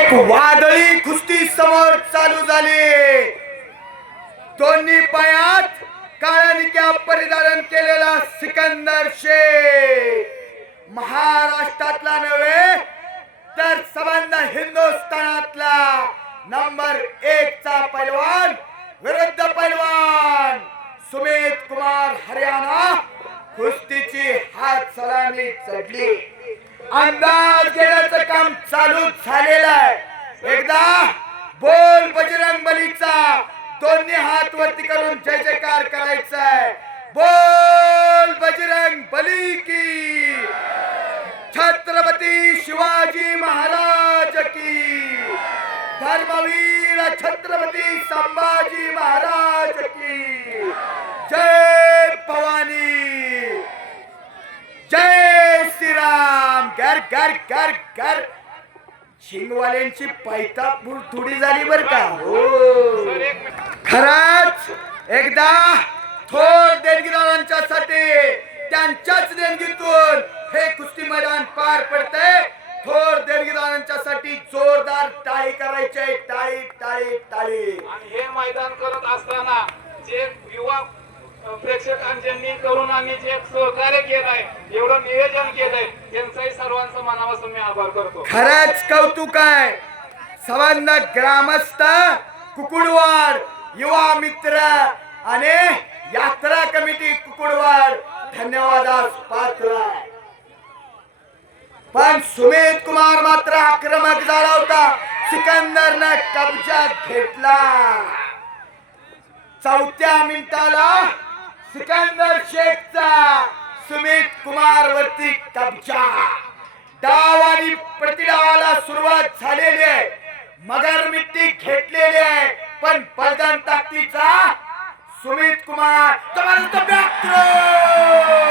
एक वादळी कुस्ती समोर चालू झाली। दोन्ही पायात काळ्या परिधान केलेला सिकंदर शेख महाराष्ट्रातला नव्हे तर संबंध हिंदुस्थानातला नंबर 1 चा पैलवान विरुद्ध पैलवान सुमित कुमार हरियाणा कुस्तीची हात सलामी चढली। अंदाज घेण्याचं काम चालू झालेलं आहे। एकदा बोल बजरंग बलीचा दोन्ही हात वरती करून जय जयकार करायचा आहे। बोल बजरंग बली की, छत्रपती शिवाजी महाराज की, धर्मवीर छत्रपती संभाजी महाराज की, जय भवानी, जय श्रीराम। घर घर घर घर शिंगवाल्यांची पायतापूर थोडी झाली बर का हो। खरंच एकदा थोर देणगीदारांच्यासाठी त्यांच्याच देणगीतून हे कुस्ती मैदान पार पडते। थोर देणगीदारांच्यासाठी जोरदार टाळी करायचे, टाळी टाळी टाळी। आणि हे मैदान करत असताना जे युवा प्रेक्षकांनी तरुणांनी जे सहकार्य केलंय, एवढं नियोजन केलंय, त्यांचाही सर्वांचा मनापासून मी आभार करतो। खरंच कौतुक आहे। संबंध ग्रामस्थ, कुकुडवाड युवा मित्र आणि यात्रा कमिटी कुकुडवाड धन्यवादास पात्र आहे। पण सुमित कुमार मात्र आक्रमक झाला होता। सिकंदरने कब्जा घेतला। चौथ्या मिनिटाला सिकंदर शेखचा सुमित कुमार वरती कब्जा। डाव आणि प्रतिडावाला सुरुवात झालेली आहे। मगर मिट्टी घेतलेली आहे, पण बलदान ताकदीचा सुमित कुमार जबरदस्त बॅक थ्रो।